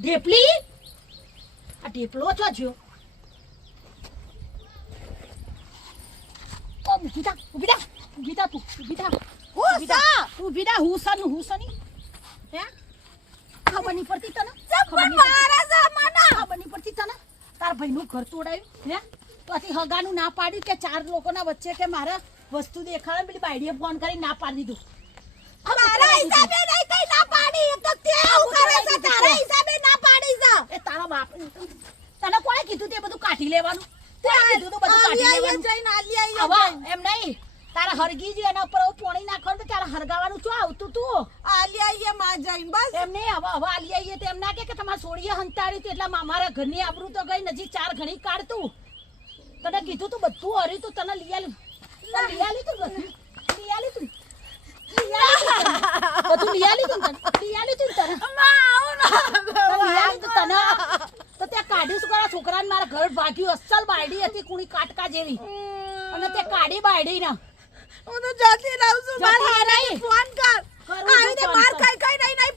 ઢેપલી આ ઢેપલો છો જ્યો ઓ ઊભી થા તું ઊભી થા હું સની હે ખબર નહીં પડતી તને ખબર નહીં પડતી તને તાર ભાઈનું ઘર તોડાયું હે તો આથી હગાનું ના પાડ્યું કે ચાર લોકોના વચ્ચે કે મારે વસ્તુ દેખાડે પેલી બાયડીએ ફોન કરી ના પાડી દીધું મારા હિસાબે નહીં કઈ ના પાડી તો તે હું કરે છે તારા હિસાબે ના પાડી છે એ તારા બાપ તને કોણે કીધું તે બધું કાઢી લેવાનું તે કીધું તો બધું કાઢી લેવાનું જઈને આલી આઈ એમ નહીં તારા હરગી જો એના ઉપર પોણી નાખવાનું તો તારા હરગાવાનું શું આવતું તું આલી આઈએ માં જઈને બસ એમ નહીં હવે આલી આઈએ તો એમ ના કે તમારે સોડીએ હંતાડી તું એટલે મારા ઘરની આબરૂ તો ગઈ નજી ચાર ઘણી કાઢતું તને કીધું તું બધું હર્યું તું તને લઈ આલી તું બધું લઈ આલી તું તને તો ત્યાં કાઢ્યું શું કરા છોકરાને મારા ઘર ભાગ્યું અસલ બાયડી હતી કુણી કાટકા જેવી અને તે કાઢી બાયડી ના હું તો જતી